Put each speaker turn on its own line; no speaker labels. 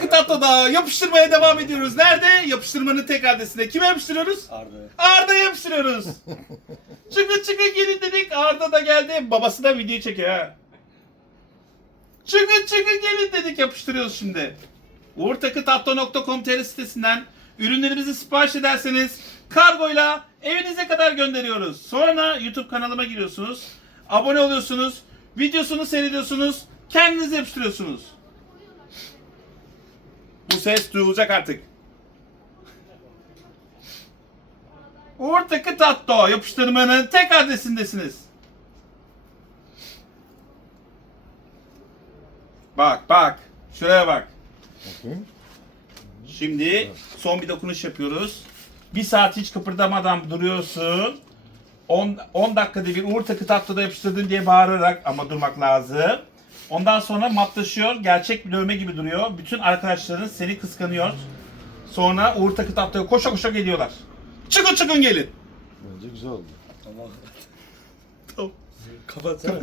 Takı Tatlı'da yapıştırmaya devam ediyoruz. Nerede? Yapıştırmanın tek adresinde. Kime yapıştırıyoruz?
Arda.
Arda yapıştırıyoruz. çıkın çıkın gelin dedik. Arda da geldi. Babası da video çekiyor ha. Çıkın çıkın gelin dedik yapıştırıyoruz şimdi. uğurtakıtatlı.com.tr sitesinden ürünlerimizi sipariş ederseniz kargoyla evinize kadar gönderiyoruz. Sonra YouTube kanalıma giriyorsunuz. Abone oluyorsunuz. Videosunu seyrediyorsunuz. Kendiniz yapıştırıyorsunuz. Bu ses duyulacak artık. Uğur Takı Tatto yapıştırmanın tek adresindesiniz. Bak bak. Şuraya bak.
Bakayım.
Şimdi son bir dokunuş yapıyoruz. Bir saat hiç kıpırdamadan duruyorsun. 10, 10 dakikada bir Uğur Takı Tatlı'da yapıştırdın diye bağırarak ama durmak lazım. Ondan sonra matlaşıyor. Gerçek bir dövme gibi duruyor. Bütün arkadaşların seni kıskanıyor. Sonra Uğur Takı Tatlı'ya koşa koşa geliyorlar. Çıkın çıkın gelin.
Bence güzel oldu.
Ama
Tamam.
kapatsana.